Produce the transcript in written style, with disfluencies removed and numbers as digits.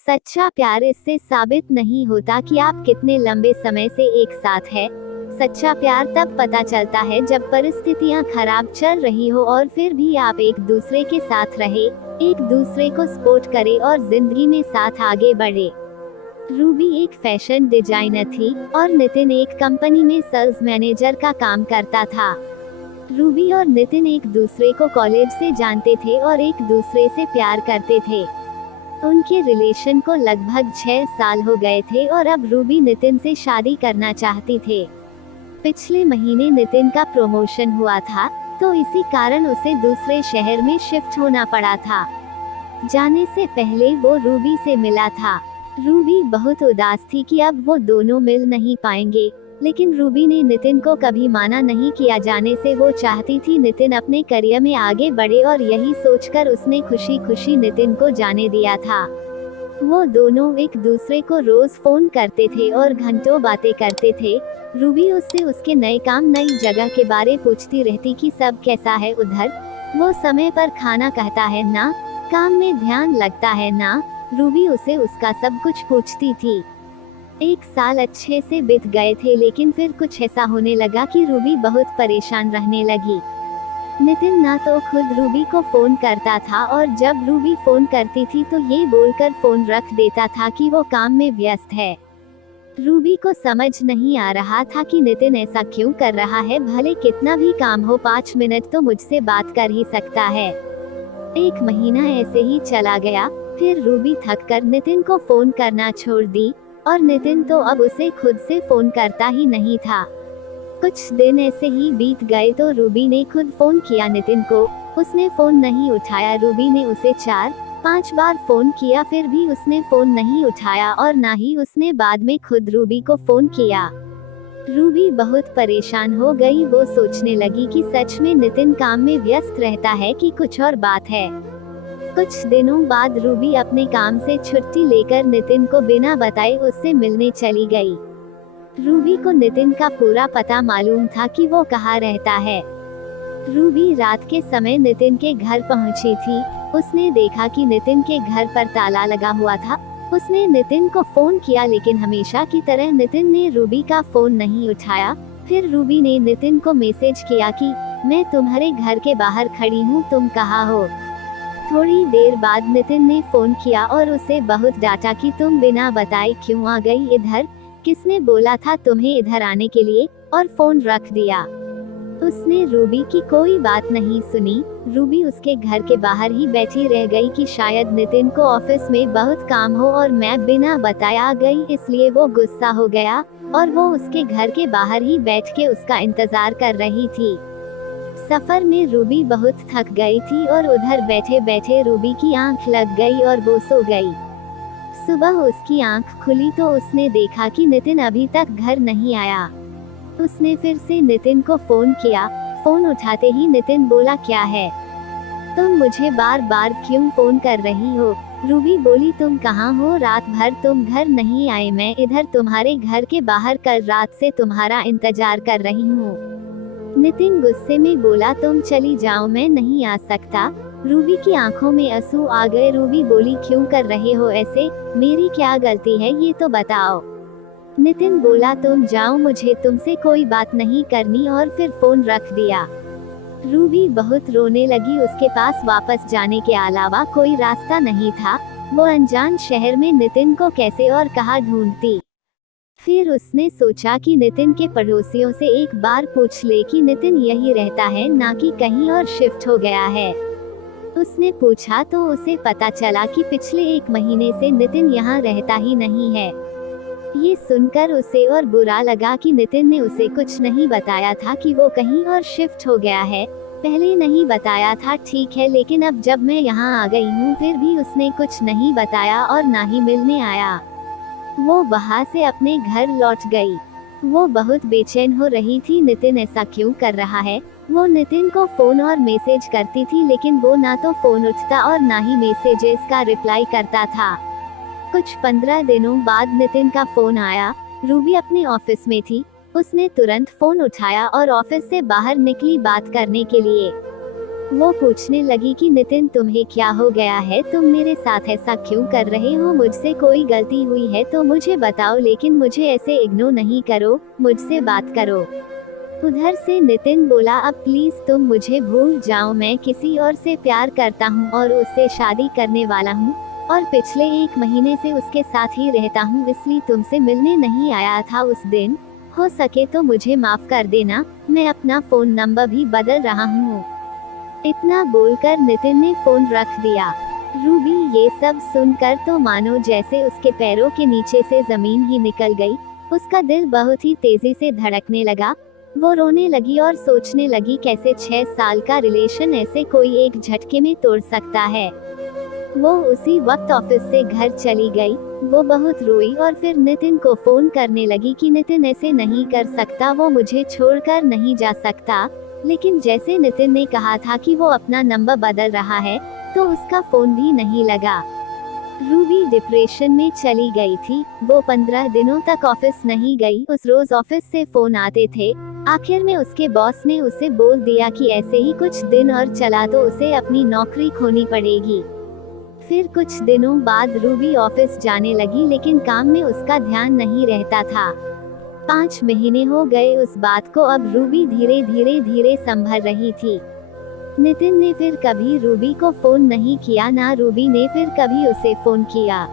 सच्चा प्यार इससे साबित नहीं होता कि आप कितने लंबे समय से एक साथ हैं। सच्चा प्यार तब पता चलता है जब परिस्थितियां खराब चल रही हो और फिर भी आप एक दूसरे के साथ रहे, एक दूसरे को सपोर्ट करे और जिंदगी में साथ आगे बढ़े। रूबी एक फैशन डिजाइनर थी और नितिन एक कंपनी में सेल्स मैनेजर का काम करता था। रूबी और नितिन एक दूसरे को कॉलेज से जानते थे और एक दूसरे से प्यार करते थे। उनके रिलेशन को लगभग 6 साल हो गए थे और अब रूबी नितिन से शादी करना चाहती थे। पिछले महीने नितिन का प्रमोशन हुआ था, तो इसी कारण उसे दूसरे शहर में शिफ्ट होना पड़ा था। जाने से पहले वो रूबी से मिला था। रूबी बहुत उदास थी कि अब वो दोनों मिल नहीं पाएंगे, लेकिन रूबी ने नितिन को कभी माना नहीं किया। जाने से वो चाहती थी नितिन अपने करियर में आगे बढ़े और यही सोचकर उसने खुशी खुशी नितिन को जाने दिया था। वो दोनों एक दूसरे को रोज फोन करते थे और घंटों बातें करते थे। रूबी उससे उसके नए काम, नई जगह के बारे पूछती रहती कि सब कैसा है उधर, वो समय पर खाना कहता है ना, काम में ध्यान लगता है ना। रूबी उसे उसका सब कुछ पूछती थी। 1 साल अच्छे से बीत गए थे, लेकिन फिर कुछ ऐसा होने लगा कि रूबी बहुत परेशान रहने लगी। नितिन ना तो खुद रूबी को फोन करता था और जब रूबी फोन करती थी तो ये बोलकर फोन रख देता था कि वो काम में व्यस्त है। रूबी को समझ नहीं आ रहा था कि नितिन ऐसा क्यों कर रहा है। भले कितना भी काम हो, 5 मिनट तो मुझसे बात कर ही सकता है। 1 महीना ऐसे ही चला गया। फिर रूबी थककर नितिन को फोन करना छोड़ दी और नितिन तो अब उसे खुद से फोन करता ही नहीं था। कुछ दिन ऐसे ही बीत गए तो रूबी ने खुद फोन किया नितिन को। उसने फोन नहीं उठाया। रूबी ने उसे 4-5 बार फोन किया, फिर भी उसने फोन नहीं उठाया और ना ही उसने बाद में खुद रूबी को फोन किया। रूबी बहुत परेशान हो गई। वो सोचने लगी कि सच में नितिन काम में व्यस्त रहता है कि कुछ और बात है। कुछ दिनों बाद रूबी अपने काम से छुट्टी लेकर नितिन को बिना बताए उससे मिलने चली गई। रूबी को नितिन का पूरा पता मालूम था कि वो कहाँ रहता है। रूबी रात के समय नितिन के घर पहुंची थी। उसने देखा कि नितिन के घर पर ताला लगा हुआ था। उसने नितिन को फोन किया, लेकिन हमेशा की तरह नितिन ने रूबी का फोन नहीं उठाया। फिर रूबी ने नितिन को मैसेज किया कि मैं तुम्हारे घर के बाहर खड़ी हूँ, तुम कहाँ हो। थोड़ी देर बाद नितिन ने फोन किया और उसे बहुत डांटा कि तुम बिना बताए क्यों आ गई इधर, किसने बोला था तुम्हें इधर आने के लिए, और फोन रख दिया। उसने रूबी की कोई बात नहीं सुनी। रूबी उसके घर के बाहर ही बैठी रह गई कि शायद नितिन को ऑफिस में बहुत काम हो और मैं बिना बताए आ गई, इसलिए वो गुस्सा हो गया और वो उसके घर के बाहर ही बैठ के उसका इंतजार कर रही थी। सफर में रूबी बहुत थक गई थी और उधर बैठे बैठे रूबी की आंख लग गई और वो सो गई। सुबह उसकी आंख खुली तो उसने देखा कि नितिन अभी तक घर नहीं आया। उसने फिर से नितिन को फोन किया। फोन उठाते ही नितिन बोला, क्या है, तुम मुझे बार बार क्यों फोन कर रही हो। रूबी बोली, तुम कहाँ हो, रात भर तुम घर नहीं आए, मैं इधर तुम्हारे घर के बाहर कल रात से तुम्हारा इंतजार कर रही हूँ। नितिन गुस्से में बोला, तुम चली जाओ, मैं नहीं आ सकता। रूबी की आंखों में आंसू आ गए। रूबी बोली, क्यों कर रहे हो ऐसे, मेरी क्या गलती है ये तो बताओ। नितिन बोला, तुम जाओ, मुझे तुमसे कोई बात नहीं करनी, और फिर फोन रख दिया। रूबी बहुत रोने लगी। उसके पास वापस जाने के अलावा कोई रास्ता नहीं था। वो अनजान शहर में नितिन को कैसे और कहाँ ढूंढती। फिर उसने सोचा कि नितिन के पड़ोसियों से एक बार पूछ ले कि नितिन यही रहता है ना कि कहीं और शिफ्ट हो गया है। उसने पूछा तो उसे पता चला कि पिछले 1 महीने से नितिन यहाँ रहता ही नहीं है। ये सुनकर उसे और बुरा लगा कि नितिन ने उसे कुछ नहीं बताया था कि वो कहीं और शिफ्ट हो गया है। पहले नहीं बताया था ठीक है, लेकिन अब जब मैं यहाँ आ गई हूँ फिर भी उसने कुछ नहीं बताया और ना ही मिलने आया। वो वहाँ से अपने घर लौट गई। वो बहुत बेचैन हो रही थी, नितिन ऐसा क्यों कर रहा है। वो नितिन को फोन और मैसेज करती थी, लेकिन वो ना तो फोन उठता और ना ही मैसेजेस का रिप्लाई करता था। कुछ 15 दिनों बाद नितिन का फोन आया। रूबी अपने ऑफिस में थी। उसने तुरंत फोन उठाया और ऑफिस से बाहर निकली बात करने के लिए। वो पूछने लगी कि नितिन तुम्हें क्या हो गया है, तुम मेरे साथ ऐसा क्यों कर रहे हो, मुझसे कोई गलती हुई है तो मुझे बताओ, लेकिन मुझे ऐसे इग्नोर नहीं करो, मुझसे बात करो। उधर से नितिन बोला अब प्लीज तुम मुझे भूल जाओ, मैं किसी और से प्यार करता हूँ और उससे शादी करने वाला हूँ और पिछले 1 महीने से उसके साथ ही रहता हूँ, इसलिए तुमसे मिलने नहीं आया था उस दिन, हो सके तो मुझे माफ कर देना, मैं अपना फोन नंबर भी बदल रहा हूँ। इतना बोलकर नितिन ने फोन रख दिया। रूबी ये सब सुनकर तो मानो जैसे उसके पैरों के नीचे से जमीन ही निकल गई, उसका दिल बहुत ही तेजी से धड़कने लगा। वो रोने लगी और सोचने लगी कैसे 6 साल का रिलेशन ऐसे कोई एक झटके में तोड़ सकता है। वो उसी वक्त ऑफिस से घर चली गई। वो बहुत रोई और फिर नितिन को फोन करने लगी कि नितिन ऐसे नहीं कर सकता, वो मुझे छोड़कर नहीं जा सकता। लेकिन जैसे नितिन ने कहा था कि वो अपना नंबर बदल रहा है, तो उसका फोन भी नहीं लगा। रूबी डिप्रेशन में चली गई थी। वो 15 दिनों तक ऑफिस नहीं गई। उस रोज ऑफिस से फोन आते थे। आखिर में उसके बॉस ने उसे बोल दिया कि ऐसे ही कुछ दिन और चला तो उसे अपनी नौकरी खोनी पड़ेगी। फिर कुछ दिनों बाद रूबी ऑफिस जाने लगी, लेकिन काम में उसका ध्यान नहीं रहता था। 5 महीने हो गए उस बात को, अब रूबी धीरे संभल रही थी। नितिन ने फिर कभी रूबी को फोन नहीं किया, ना रूबी ने फिर कभी उसे फोन किया।